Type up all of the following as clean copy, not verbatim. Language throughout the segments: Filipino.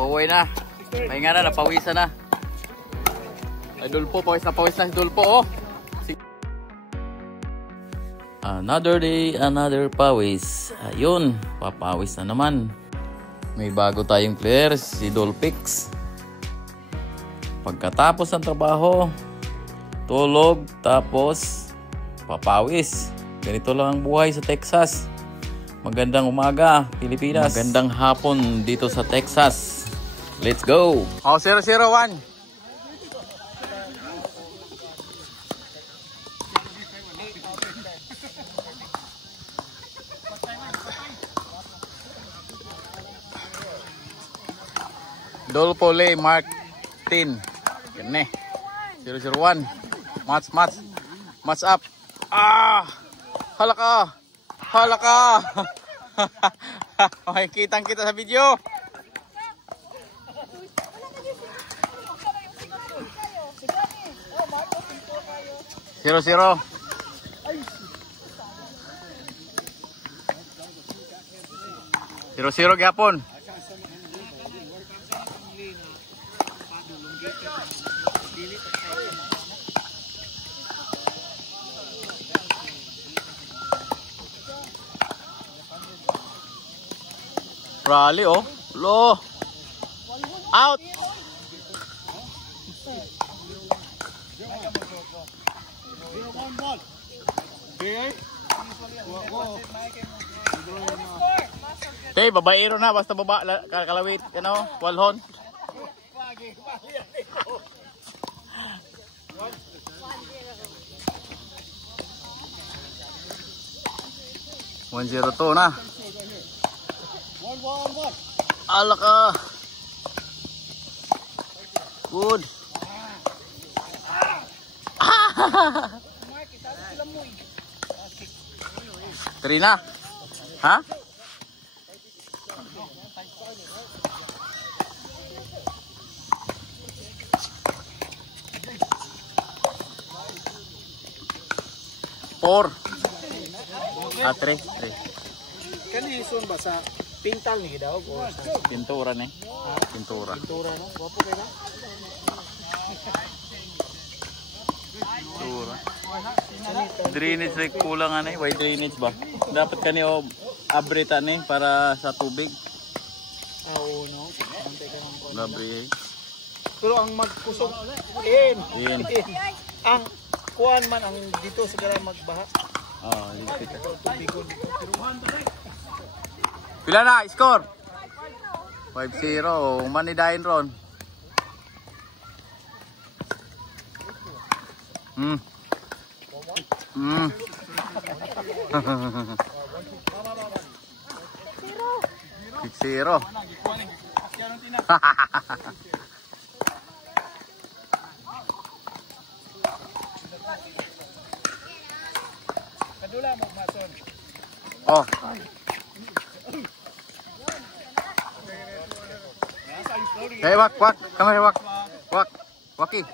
Pauwi na. Pahinga na, napawisan na. Idol po, pawis na si Idol po, oh. Another day, another pawis. Ayun, papawis na naman. May bago tayong players, si Dolpix. Pagkatapos ng trabaho, tulog, tapos papawis. Ganito lang ang buhay sa Texas. Magandang umaga, Pilipinas. Magandang hapon dito sa Texas. Let's go! Oh, 001. Dolpo Le Martin. Yan eh. 001. Match up. Halaka. Makikitang kita sa video. 0-0. Gapon. Rally, oh. Lo. Out. Okay, babaero na. Basta baba. Kalawit. Ano? Walhon. 1-0 na. Alaka. Good. Trina. Ha? Four. 3. Kani ison ba sa pintal ni daw o sa Pintura ni. Pintura. pintura no? Wapo kay na? Pintura. Drainage like kulang ani, wide drainage ba? Dapat kani o abrita ni para sa tubig. Oo no. Antay ka ng Labre. pero ang magkusog in. Ang kuan man ang dito sigara magbaha. Dito. Tubigon. Pila na score? 5-0. Manidain ron. Zero. Kadula mo mason. Oh. Hey, wak. Come here, wak. Waki.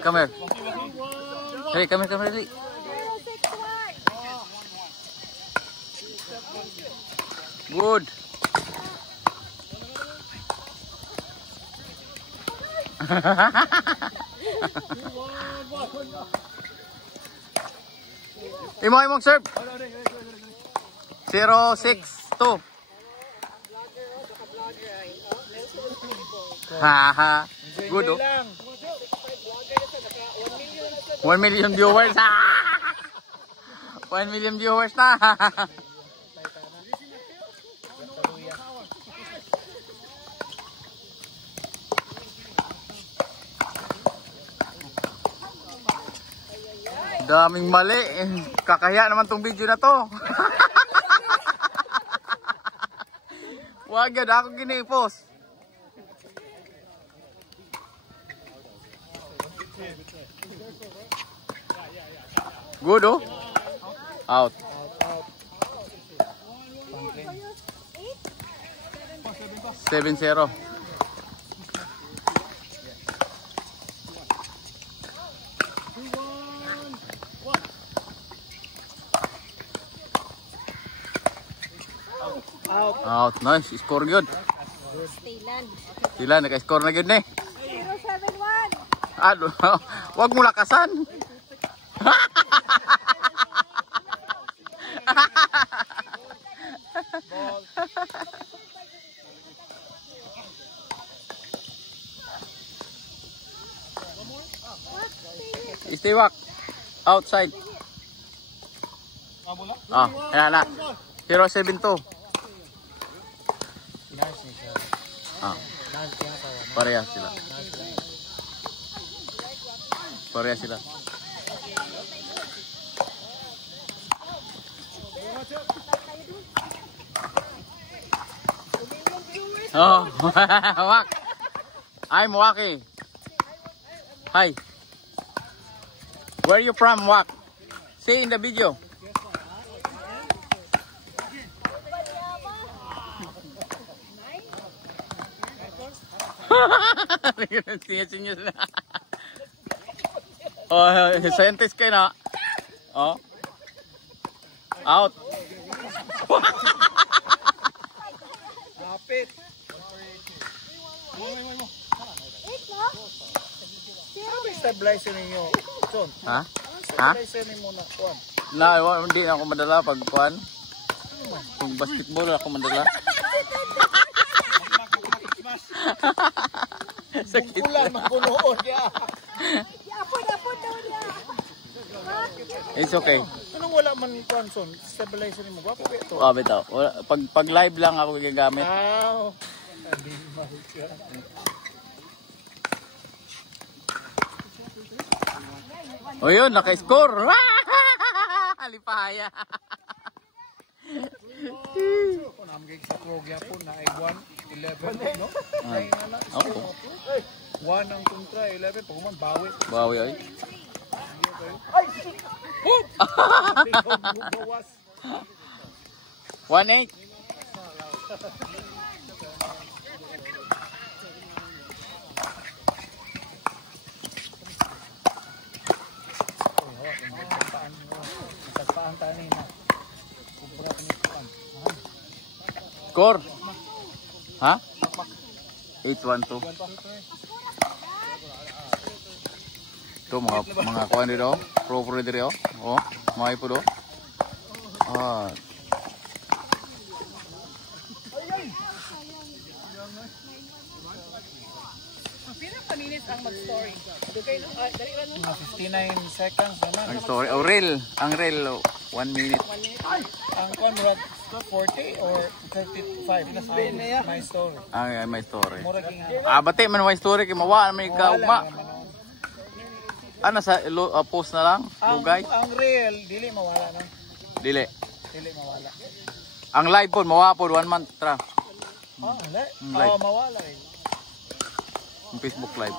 Come here. Hey, come here, Lee. Good. Imong serve. 0-6-2. Haha. Good, oh. 1 million viewers. 1 million viewers na. Daming mali. Kakahiya naman tong video na to. Wag yun, ako gini-post. Good, oh. Out. 7-0. Out. Out. Nice. Score good. Stilan. Sila, naka-score na good na eh. 071. Ano? Wag mo lakasan. Stay walk. Outside. Ah, ayan na. 072. Ah. Parehas sila. Parehas sila. Oh, Wak. I'm Waki. Hi. Where are you from, Wak? Say in the video. Sinya-sinya sila. Oh, scientist kayo na. Oh. Out. Kapit. Ano stabilizer ninyo? Son. Ha? Ha? Stabilizer ninyo na kuan. Na, hindi ako madala pag kuan. Kung basketball ako madala. Sakit. Kulang magpunoon niya. Yapon daw niya. It's okay. Anong wala man kuan son? Stabilizer ninyo. Gwapo ba ito? Oh, bitaw. Pag live lang ako gagamit. Wow. O yun, naka-score. Alipaya. Kung namigay sa progya po na ay 1-11, no? Ay nga na. Oo. 1 ang kontra, 11. Pag man, bawi. Bawi ay. Ay! Hoop! Bawas. 1-8. Tagpaan tanin na. Kubra pa niyo pan. Score. Ha? 8-1-2. Ito mga kuhan dito. Pro dito. Oh, mga ipo do. Ah. Minutes ang mag-story. Mga 59 seconds naman. Ang story. Oh, reel. Ang reel. 1 minute. Ang konrad 40 or 35. My story. Ang may story. Mura king Bati man may story kay mawa man ikaw ma. Ano sa post na lang? Lugay. Ang real dili mawala na. Dili. Dili mawala. Ang live po mawa po 1 month tra. Wala. Live. Mawala eh. Ang Facebook live.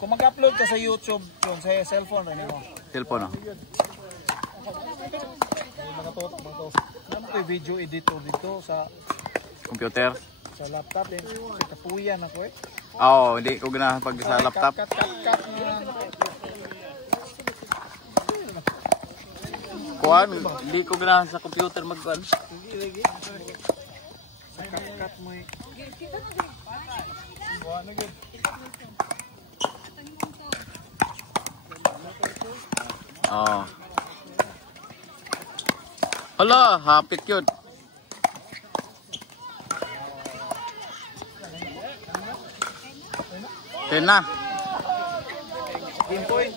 Kung mag-upload ka sa YouTube, yun, sa cellphone rin mo. Cellphone. Mga totok, mga to. Naman ko yung video editor dito sa Computer. laptop din. Kasi kapuyan ako eh. Oo, hindi ko ganahan pag sa laptop. Cut. Kuan, hindi ko ganahan sa computer magkuan. Cut mo eh. Buwan na good. Oo. Hala, hapit yun. Ten na. Game point.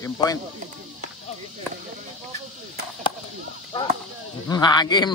Game point. Game.